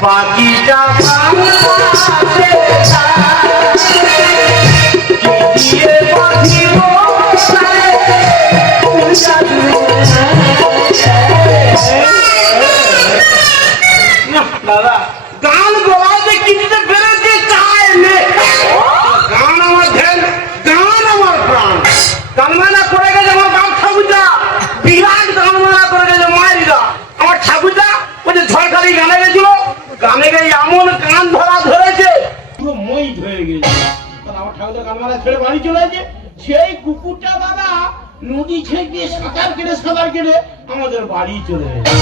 পাখিটা আমার ছেড়ে বাড়ি চলে গেছে। সেই কুকুরটা দাদা নদী থেকে সাঁতার কেটে সাঁতার কেটে আমাদের বাড়ি চলে গেছে।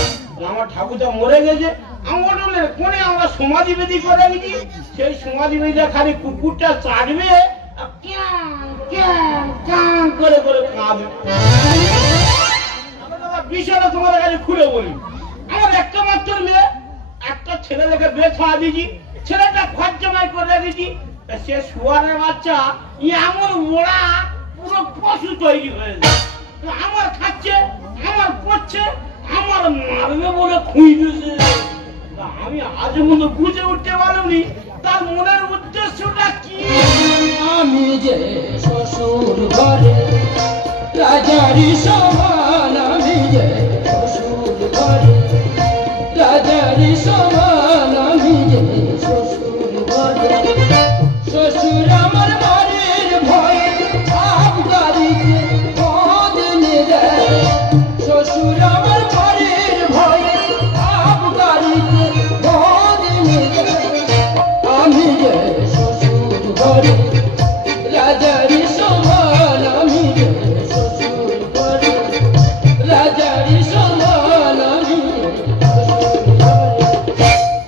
আমার ঠাকুরদা মরে গেছে। আমগোটলের কোণে আমরা সমাধি বেদি করে গেছি? সেই সমাধি বেদিটা খালি কুকুরটা চাটবে করে করে কাঁদবে। বিষয়টা তোমাদের কাছে খুলে বলি, আমার একটা মাত্র মেয়ে, একটা ছেলে লেগে বিয়ে দিয়েছি ছেলেটা জমাই করে তা সে শুয়ারের বাচ্চা এমন মোড়া পুরো পশু তৈরি হয়েছে তো আমার খাচ্ছে, আমার পড়ছে, আমার মারবে বলে খুঁজতেছে আমি আজ মতো বুঝে উঠতে পারিনি, তার মনের উদ্দেশ্যটা কি? আমি যে শ্বশুর ঘরে, রাজারি সমান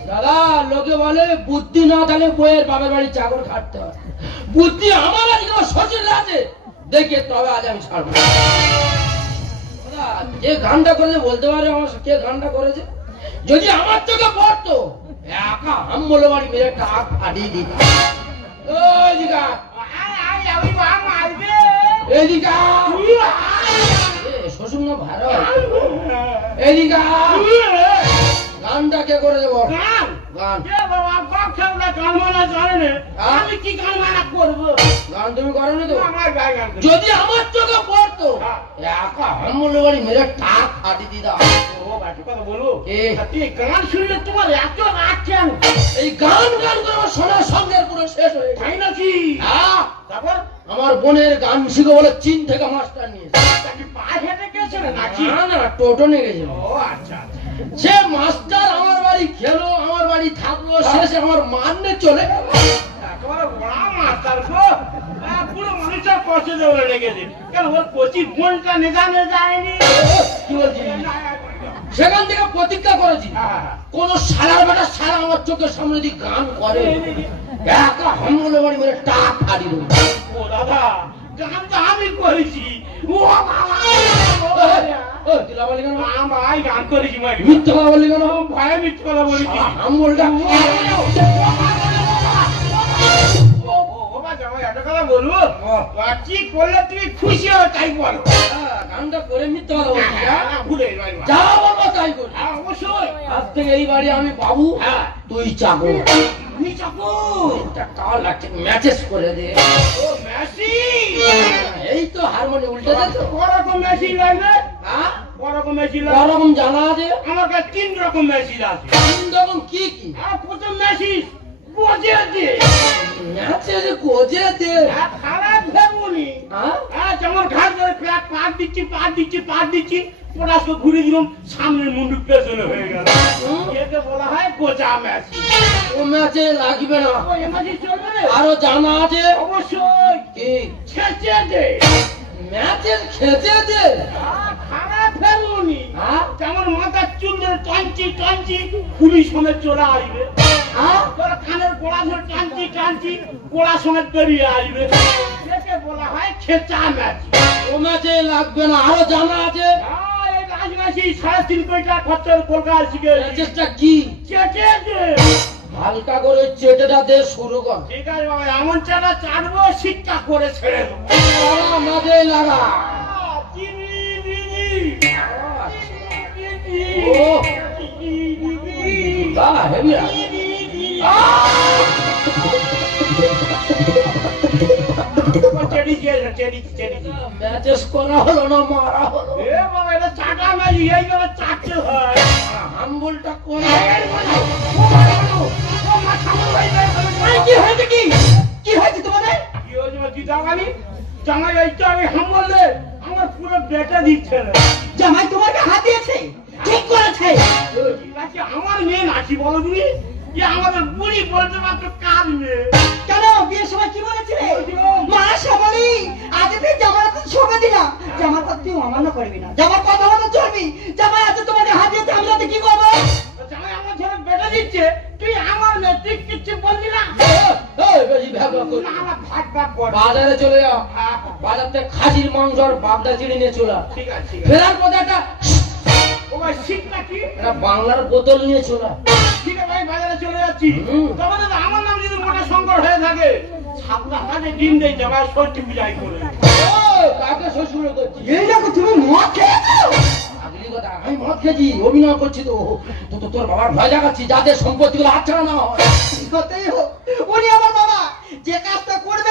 দাদা লোকে বলে বুদ্ধি না থাকলে বইয়ের বাবার বাড়ি চাকর খাটতে হয়। বুদ্ধি আমার আজকে আমার শ্বশুর আছে? দেখে তবে আজ আমি ছাড়বো। দাদা, যে গানটা করেছে বলতে পারে আমার কে গানটা করেছে? যদি আমার চোখে পড়তো একা হাম বলে বাড়ি মেরে টাক ফাটিয়ে দিত। এদিকা আয়, আয়, আমি মা মারবে এদিকা এ, শ্বশুর না ভারত এদিকে গানটা কে করে দেবো? বাবা বাপ ঠাকুরদা গান মানা জানে না। হ্যাঁ? আমি কি গান মানা করব? গান তুমি করো না তো? আমার গায়ে গান যদি আমার চোখে পড়তো হ্যাঁ। একা মেরে টাক ফাটিয়ে দিতাম ও বাকি কথা বলব। তুই গান শুনলে তোমার এত রাগ কেন? এই গান গান করে শোনার সঙ্গে পুরো শেষ হয়ে তাই নাকি? হ্যাঁ, তারপর? আমার বোনের গান শিখে বলে চীন থেকে মাস্টার নিয়েছে পা হেঁটে গেছে না নাকি? না না টোটো নিয়ে গেছে। ও আচ্ছা আচ্ছা। সে মাস্টার আমার বাড়ি খেলো আমার বাড়ি থাকল শেষে আমার মান্নে চলে একেবারে বড়া মাস্টার গো পুরো মানুষটা কষ্ট দেবে লেগেছে কেন ওর কচি বোনটা নেজানে যায়নি? কি বলছি? সেখান থেকে প্রতিজ্ঞা করেছি হ্যাঁ, কোন সালার বেটা সারা আমার চোখের সামনে যদি গান করে একা হামলে বাড়ি মেরে টাক ফাড়ি ও দাদা গান তো আমি করেছি। ও বাবা। ও, দিলা বলি কেন? আমি গান করেছি মারি মিথ্যা কথা বলি কেন ভয়ে মিথ্যে কথা বলেছি হামলটা ও বাবা জামা একটা কথা বলব কি করলে তুমি খুশি হও তাই বলো গানটা করে মিথ্যা কথা বলছি হ্যাঁ? ভুলে যা বলব তাই করি হ্যাঁ, অবশ্যই আজ থেকে এই বাড়ি আমি বাবু হ্যাঁ। তুই চাকর লাগছে ম্যাচেস করে দে ও মেসি এই তো হারমোনি উল্টে দে তো করকম মেসি লাগবে হ্যাঁ করকম মেসি লাগবে জানা আছে। আমার কাছে তিন রকম মেসি আছে। তিন রকম কি কি? আর প্রথম মেসি বজে দিয়ে ম্যাচেস গোজে দে খারাপ ভেবুনি। হ্যাঁ? হ্যাঁ ঘাট ধরে প্যাট পাট দিচ্ছি পাট দিচ্ছি পাট দিচ্ছি পটাশকে ঘুরে দিলাম সামনের মুন্ডু পেছনে হয়ে গেল। একে বলা হয় গোজা ও ম্যাচে লাগবে না। ও এমাজি চলবে আরও জানা আছে? অবশ্যই। কি? ছেঁচে দে ম্যাচেস খেতে দে আর খারাপ ভেবুনি হ্যাঁ যেমন মাথার চুল ধরে টানছি টানছি পুলিশ সমেত চলে আসবে। হ্যাঁ? তোর কানের গোড়া ধরে টানছি টানছি গোড়া সমেত বেরিয়ে আসবে। একে বলা হয় খেচা ম্যাচ। ও ম্যাচে লাগবে না আরও জানা আছে। এই সাড়ে তিন কোটি টাকা খরচা কলকাতা শিখে ম্যাচেসটা কি? চেটে হালকা করে চেটেটা দে শুরু কর। ঠিক আছে বাবা এমন চাটা চাটবো শিক্ষা করে ছেড়ে দেবো। মাঝে লাগা। আহ, চেরি ম্যাচেস করা হলো না মারা হলো এ বাবা এটা চাটা ম্যাচ এই করে চাটতে হয় হাম্বলটা করে কি হয়েছে কি কি হয়েছে তোমাদের কি হয়েছে জামাই এইটা আমি হাম বললে আমার পুরো বেটা দিচ্ছে না জামাই তোমাকে হাত দিয়েছে ঠিক করেছে আমার মেয়ে নাকি বলো তুমি? আমাদের বুড়ি বলতে মাত্র কার মেয়ে? কেন? বিয়ের সময় কি বলেছিলে? মা সবারই। আজ থেকে জামার শোভে দিলাম। জামার কথা তুই অমান্য করবি না। জামার কথা মতো চলবি। জামাই আজ তোমাকে হাত দিয়েছে আমি কি করব? জামাই আমার ছেলে বেটা দিচ্ছে। তুই আমার মেয়ে তুই কিচ্ছু বললি না? বাজারে চলে যাও হ্যাঁ, বাজার থেকে খাসির মাংস আর বাগদা চিড়ে নিয়ে চলে আয়। ঠিক আছে। ফেরার পথে একটা শীত নাকি? বাংলার বোতল নিয়ে চলে। আয়। ঠিক আছে ভাই বাজারে চলে যাচ্ছি। হুম। আমার নাম যদি মোটা শঙ্কর হয়ে থাকে সাতটা হাজার ডিম দেয় জামাই ষষ্ঠী পূজাই করে ওই, কাকে শ্বশুর করছিস? এই দেখো তুমি মদ খেয়েছো কথা আমি মদ খেয়েছি অভিনয় করছি তো। তো তোর বাবার ভয় দেখাচ্ছি যাদের সম্পত্তিগুলো হাতছাড়া না হয়। হতেই হোক। উনি আমার বাবা যে কাজটা করবে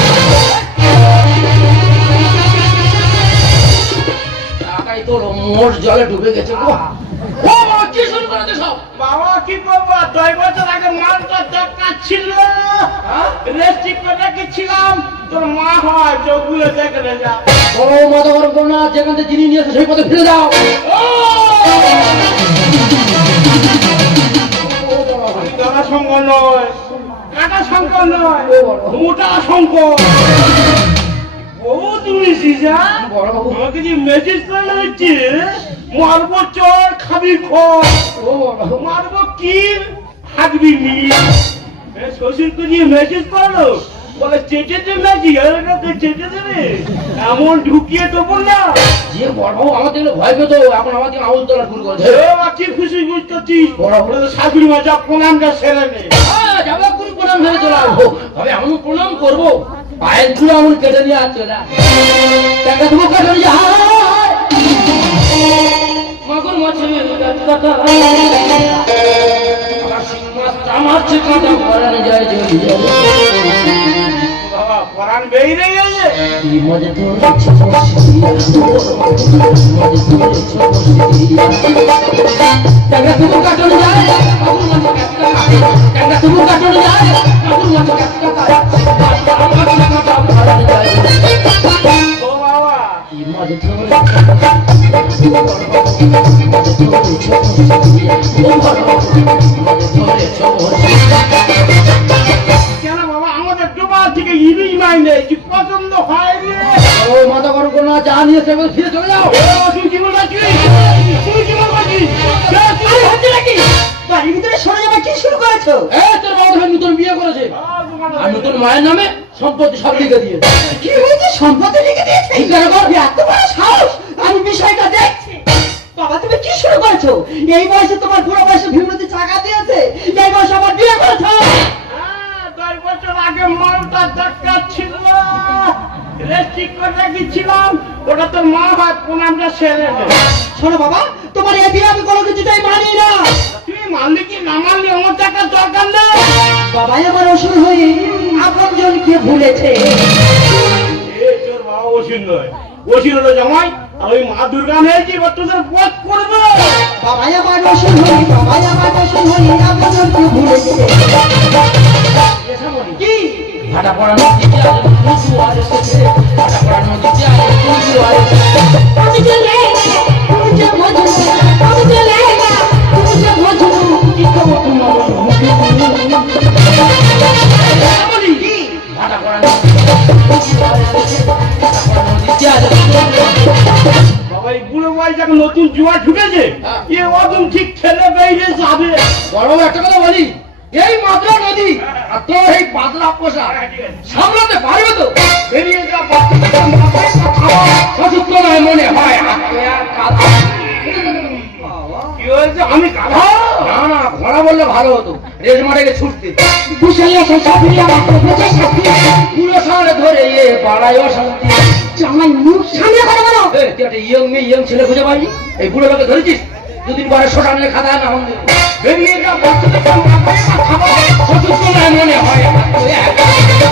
তোর মোট জলে ডুবে গেছে গো ও বাবা, কি শুরু করেছে সব? বাবা কি করব দশ বছর আগে মালটা দরকার ছিল। হ্যাঁ? রেস্ট্রিক করে রেখেছিলাম। তোর মা হয় চোখগুলো দেখে যা ও মাথা গরম করো না যেখান থেকে জিনিস নিয়ে এসে সেই পথে ফিরে যাও। দাদা শঙ্কর নয়। কাটা শঙ্কর নয়। মোটা শঙ্কর বহু তুমি সিজা? আমাকে যে করে হচ্ছে মারবো চর খাবি খর ও মারবো কি হাঁকবি নি এ শ্বশুরকে দিয়ে মেসেজ করল? বলে চেটে দে নাকি? এলাকাতে চেটে দেবে। এমন ঢুকিয়ে দেবো না। যে বড় আমার দেখলে ভয় পেতো এখন আমার দিকে আউল তোলা শুরু করেছে। এ বাবা, কি খুশি বুঝতেছিস? বড় বড়। শাশুড়ি মা যা প্রণামটা সেরে নে। হ্যাঁ, যাব কোন প্রণাম চলে আসব। তবে এমন প্রণাম করব। পায়ের ধুলো এমন কেটে নিয়ে আসছে না টাকা দেবো কেটে নিয়ে মাগুর মাছের মাছ কাটা পরান যায় পরাণ বেরিয়ে গেছে। মজা টাকা দেবো কাটন যায়। টাকা দেবো কাটন যায়। মাগুর মাছ কাটা কেন বাবা আমাদের ডোবা থেকে ইলিশ মাই নেই কি পছন্দ হয় রে? ও মাথা গরম করো না চা নিয়ে এসে ফিরে চলে যাও। তুই কি বলছিস? তুই কি বলছিস? তুই- হচ্ছে নাকি? বাড়ির ভিতরে সরে যাবে কি শুরু করেছ? এ তোর বাবা ধর নতুন বিয়ে করেছে। আর নতুন মায়ের নামে সম্পত্তি সব লিখে দিয়ে কি হয়েছে? সম্পত্তি লিখে দিয়েছে? কি করে গো? এত বড় সাহস! আমি বিষয়টা তুমি কি শুরু করেছ? এই বয়সে তোমার বুড়ো বয়সে ভিমরতি চাকা দিয়েছে? এই বয়সে আমার বিয়ে করেছ? হ্যাঁ, দশ বছর আগে মালটা দরকার ছিল ঠিক করে রেখেছিলাম ওটা তোর মা প্রণামটা সেরে শোনো বাবা তোমার এ বিয়ে আমি কোনো কিছুতেই মানি না। তুই মানলি কি না মানলি আমার টাকার দরকার নেই? বাবাই আমার অসুর হয়ে আপন জনকে ভুলেছে। এ তোর বাবা ওষুধ নয়। ওষুধ হলো জামাই আর ওই মা দুর্গা হয়েছি এবার তোদের বধ করবে। বাবাই আমার অসুর হয়ে বাবাই আমার অসুর আপন জনকে ভুলেছে কি? ভাটা পড়া নদীতে আজ পুজো আর এসেছে। ভাটা পড়া নদীতে আজ পুজো আর এসেছে। আমি চলে মজনু আমি চলে মুঝে কি খবর তোমার এখন নতুন জুয়া ঢুকেছে। হ্যাঁ। এ অদম ঠিক ছেলে বেরিয়ে যাবে। বড় একটা কথা বলি। এই মাত্রা নদী আর তো এই পাতলা পোষা সামলাতে পারবে তো? বেরিয়ে যা অসুস্থ নয় মনে হয় আমি কাঁধা না না ঘোড়া বললে ভালো হতো। রেজ মারে ছুটতে। বুঝাইয়া সে সাথী আমাকে বুঝে সাথী। পুরো সামনে ধরে এ পাড়ায় অশান্তি। জামাই মুখ সামনে কথা বলো। এ, তুই একটা ইয়ং মেয়ে ইয়ং ছেলে খুঁজে পাইনি? এই বুড়ো লোকে ধরেছিস? দুদিন পরে শোটা নিয়ে খাতা না বেরিয়ে যা বাচ্চাটাকে অসুস্থ মনে হয়।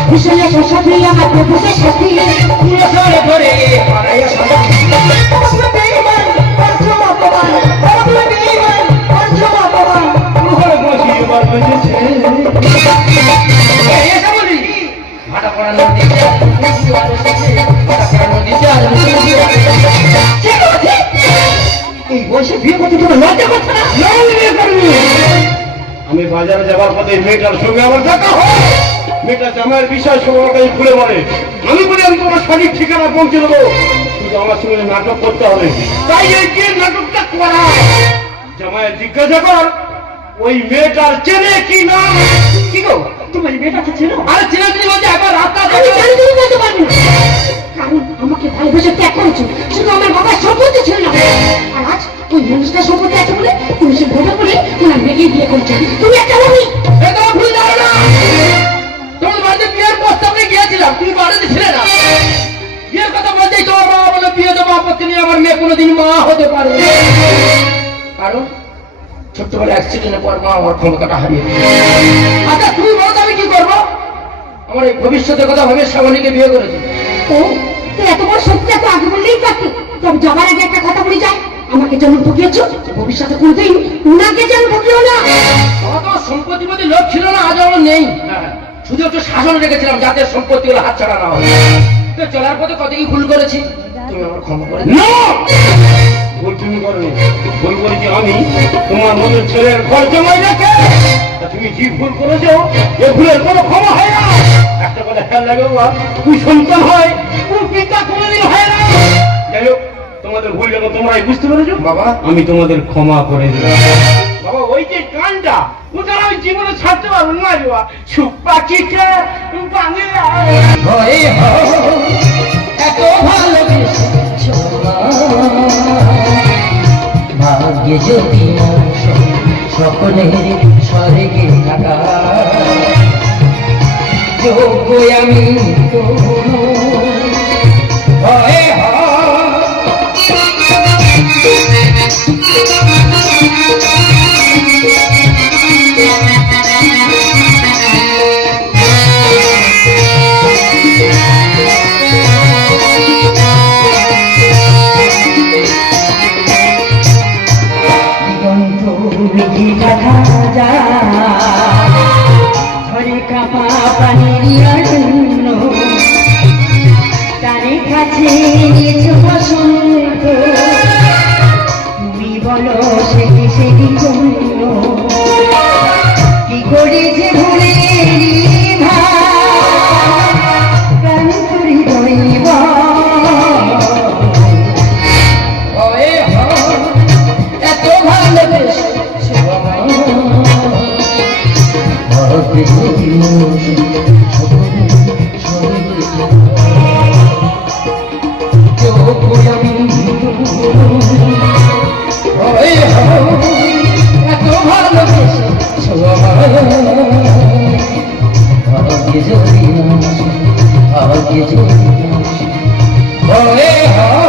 বুঝাইয়া পুরো সামনে ধরে এ পাড়ায় অশান্তি। মেয়েটার সঙ্গে আমার দেখা হয়। মেয়েটা জামাইয়ের সব আমার কাছে খুলে বলে। আমি বলি আমি তোমার সঠিক ঠিকানা পৌঁছে দেবো। কিন্তু আমার সঙ্গে নাটক করতে হবে তাই এই যে নাটকটা করা। জামাইয়ের জিজ্ঞাসা কর ওই মেয়েটার চেনে কি না? কি গো? তোমার এই মেয়েটাকে ছিল আরে চিনা চিনি বলছে? একবার রাস্তা আমি জানি তুমি বলতে পারবি না। কারণ আমাকে ভালোবেসে ত্যাগ করেছ। শুধু আমার বাবার সম্পত্তি ছিল না। আর আজ ওই মানুষটার সম্পত্তি আছে বলে তুমি সে ভোটে করে ওনার মেয়েকে বিয়ে করছে। তুমি একটা তোমার ভুল ধারণা। তোমার বাড়িতে বিয়ের প্রস্তাব গিয়েছিলাম তুমি বাড়িতে ছিলে না। বিয়ের কথা বলতেই তোমার বাবা বলে বিয়ে দেবো আপত্তি নিয়ে আমার মেয়ে কোনোদিন মা হতে পারবে না। কারণ ছোট্টবেলা অ্যাক্সিডেন্টের পর মা আমার ক্ষমতাটা হারিয়ে আচ্ছা তুমি বলো আমি কি করব? আমার এই ভবিষ্যতের কথা ভেবে শ্রাবণীকে বিয়ে করেছি। ও তুই এত বড় সত্যি এত আগে বললেই পারতি তবে যাবার আগে একটা কথা বলে যাই। আমাকে যেমন ঠকিয়েছো ভবিষ্যতে কোনোদিন ওনাকে যেন ঠকিও না। আমার তো সম্পত্তিপতি লোক ছিল না আজ আমার নেই। শুধু একটু শাসন রেখেছিলাম যাতে সম্পত্তি গুলো হাত ছাড়া না হয়। চলার পথে কত কি ভুল করেছি তুমি আমার ক্ষমা করে ভুল তুমি করনি ভুল করেছি আমি তোমার মনের ছেলের ঘর জমাই রেখে। তা তুমি যে ভুল করেছ? এ ভুলের কোনো ক্ষমা হয় না। একটা কথা খেয়াল রাখবে বাবা তুই সন্তান হয় কোন পিতা কোনোদিন হয় তোমাদের ভুল যখন তোমরাই বুঝতে পেরেছ? বাবা। আমি তোমাদের ক্ষমা করে দিলাম। বাবা ওই যে গানটা ওটা আমি জীবনে ছাড়তে পারব না বাবা। সুখ পাখিটা বাংলা এত ভালোবেসেছো ভাগ্যে যদি সকলের স্বর্গে থাকা। যোগ্য আমি যদি ভাগ্যে যে হয়ে হয়